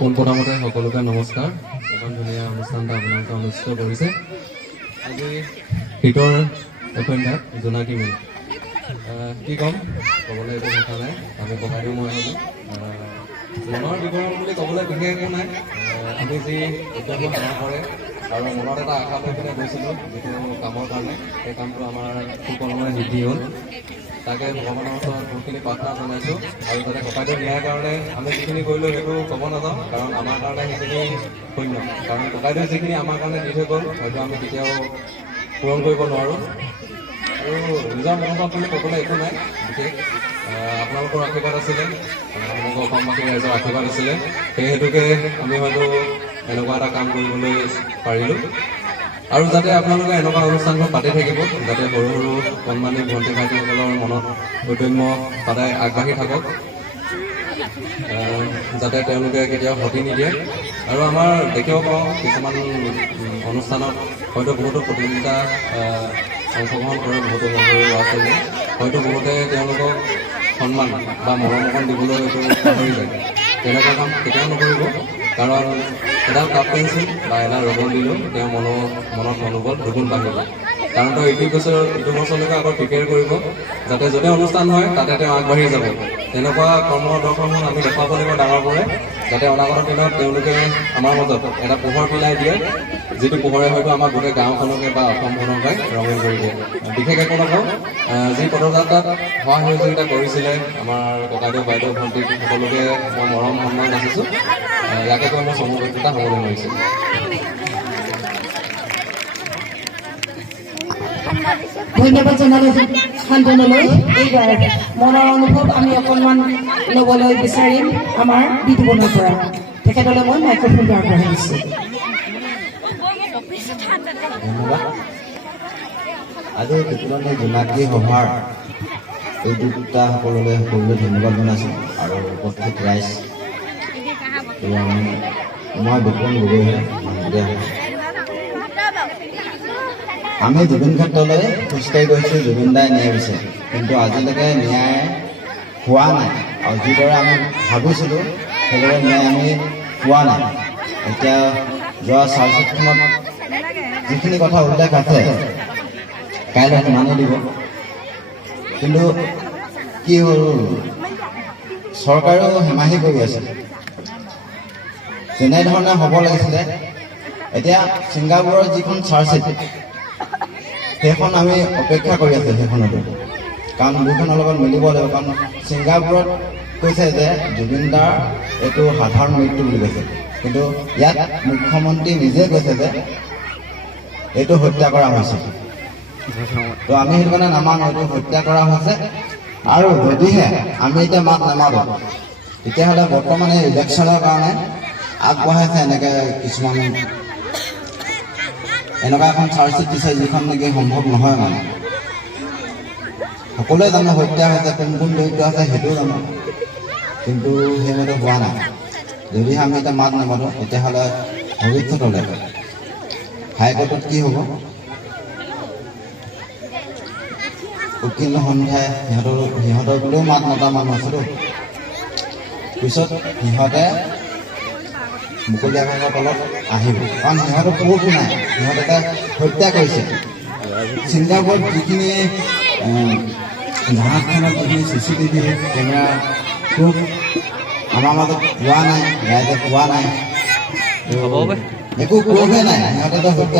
পোনপ্ৰথমতে সকলোকে নমস্কাৰ। এখন ধুনীয়া অনুষ্ঠানটা আপোনালোকে অনুষ্ঠিত কৰিছে। আজি শীতৰ উপন্যাস জোনাকী মেল। কি ক'ম, ক'বলৈ একো কথা নাই। আমি ককাইদেউ মই হ'লোঁ মনৰ বিৱৰণ বুলি ক'বলৈ বিশেষ একো নাই। আমি যি উদ্যমবোৰ সেৱা কৰে আৰু মনত এটা আশা লৈ পিনে গৈছিলোঁ যিটো কামৰ কাৰণে, সেই কামটো আমাৰ সুকলমে সিদ্ধি হ'ল। তাকে ভগৱানৰ ওচৰত বহুতখিনি প্ৰাৰ্থনা জনাইছোঁ। আৰু যাতে ককাইদেউ ন্যায়ৰ কাৰণে আমি যিখিনি কৰিলোঁ সেইটো ক'ব নাযাওঁ, কাৰণ আমাৰ কাৰণে সেইখিনি শূন্য। কাৰণ ককাইদেউ যিখিনি আমাৰ কাৰণে দি থৈ গ'ল হয়তো আমি কেতিয়াও পূৰণ কৰিব নোৱাৰোঁ। আৰু নিজৰ মনোভাৱ বুলি ক'বলৈ একো নাই বিশেষ। আপোনালোকৰ আশীৰ্বাদ আছিলে, সমগ্ৰ অসমবাসীৰ ৰাইজৰ আশীৰ্বাদ আছিলে, সেই হেতুকে আমি হয়তো এনেকুৱা এটা কাম কৰিবলৈ পাৰিলোঁ। আৰু যাতে আপোনালোকে এনেকুৱা অনুষ্ঠানবোৰ পাতি থাকিব, যাতে সৰু সৰু কণমানি ভণ্টি ভাইটিসকলৰ মনত উদ্যম্য সদায় আগবাঢ়ি থাকক, যাতে তেওঁলোকে কেতিয়াও সতি নিদিয়ে। আৰু আমাৰ দেখিব পাওঁ কিছুমান অনুষ্ঠানত হয়তো বহুতো প্ৰতিযোগিতা অংশগ্ৰহণ কৰে, বহুতো সৰু ল'ৰা ছোৱালীয়ে হয়তো বহুতে তেওঁলোকক সন্মান বা মৰম অকণ দিবলৈ হয়তো পাহৰি যায়। তেনেকুৱা কাম কেতিয়াও নকৰিব, কাৰণ এডাল কাপ পেঞ্চিল বা এডাল ৰবৰ দিলেও তেওঁৰ মনত মনোবল দুগুণ বাঢ়িব। কাৰণ তেওঁ ইটো বছৰলৈকে আকৌ প্ৰিপেয়াৰ কৰিব, যাতে য'তে অনুষ্ঠান হয় তাতে তেওঁ আগবাঢ়ি যাব। তেনেকুৱা কৰ্মদৰ্শনসমূহ আমি দেখুৱাব লাগিব ডাঙৰবোৰে, যাতে অনাগত দিনত তেওঁলোকে আমাৰ মাজত এটা পোহৰ পিলাই দিয়ে, যিটো পোহৰে হয়তো আমাৰ গোটেই গাঁওখনকে বা অসমখনকে ৰঙীন কৰি দিয়ে। বিশেষ একো নকওঁ, যি পদযাত্ৰাত সহায় সহযোগিতা কৰিছিলে আমাৰ ককাইদেউ বাইদেউ ভণ্টি সকলোকে মই মৰম সন্মান যাচিছোঁ। ইয়াকে কৈ মই সমবেততা হ'বলৈ নোৱাৰিছোঁ। ধন্যবাদ জনালোঁ শান্তনুলৈ। এইবাৰ মনৰ অনুভৱ আমি অকণমান ল'বলৈ বিচাৰিম আমাৰ বিতুপনৰ পৰা। তেখেতলৈ মই মাইক্ৰফোনটো আগবঢ়াই দিছোঁ। ধন্যবাদ। আজি বিতুপনী জোনাকী সভাৰ উদ্যোক্তাসকললৈ সকলোলৈ ধন্যবাদ জনাইছোঁ আৰু উপস্থিত ৰাইজ। মই বিপুল গগৈহে মানুহ। আমি জুবিন ক্ষেত্ৰলৈ খোজকাঢ়ি গৈছোঁ, জুবিন দাই ন্যায় বিচাৰে, কিন্তু আজিলৈকে ন্যায় হোৱা নাই। আৰু যিদৰে আমি ভাবিছিলোঁ সেইদৰে ন্যায় আমি পোৱা নাই। এতিয়া যোৱা চাৰ্জশ্বিটখনত যিখিনি কথা উল্লেখ আছে কাইলৈ মানি দিব, কিন্তু কি হ'ল, চৰকাৰেও হেমাহি কৰি আছে। যেনেধৰণে হ'ব লাগিছিলে, এতিয়া ছিংগাপুৰৰ যিখন চাৰ্জশ্বিট সেইখন আমি অপেক্ষা কৰি আছোঁ সেইখনতো, কাৰণ দুইখনৰ লগত মিলিব লাগিব। কাৰণ ছিংগাপুৰত কৈছে যে জুবিন দাৰ এইটো সাধাৰণ মৃত্যু বুলি কৈছে, কিন্তু ইয়াত মুখ্যমন্ত্ৰী নিজে কৈছে যে এইটো হত্যা কৰা হৈছে। তো আমি সেইটো কাৰণে নামানো, এইটো হত্যা কৰা হৈছে। আৰু যদিহে আমি এতিয়া মাত নামাতোঁ, তেতিয়াহ'লে বৰ্তমান এই ইলেকশ্যনৰ কাৰণে আগবঢ়াইছে এনেকৈ কিছুমান এনেকুৱা এখন চাৰ্জশ্বিট দিছে যিখন নেকি সম্ভৱ নহয়। মানে সকলোৱে জানো হত্যা হৈছে, কোন কোন জড়িত আছে সেইটোও জানো, কিন্তু সেইমতে হোৱা নাই। যদিহে আমি এতিয়া মাত নামাতোঁ, তেতিয়াহ'লে ভৱিষ্যতলৈ হাইকোৰ্টত কি হ'ব, উকিল সন্থাই সিহঁতৰ বুলিও মাত মতা মানুহ আছেতো, পিছত সিহঁতে মুকলি আকাশৰ তলত আহিব, কাৰণ সিহঁতৰ প্ৰুফ নাই, সিহঁতে হত্যা কৰিছে। ছিংগাপুৰত যিখিনি জাহাজখনত যিখিনি CCTV কেমেৰা প্ৰুফ আমাৰ মাজত পোৱা নাই, ৰাইজে পোৱা নাই, একো প্ৰুফে নাই, সিহঁতে হত্যা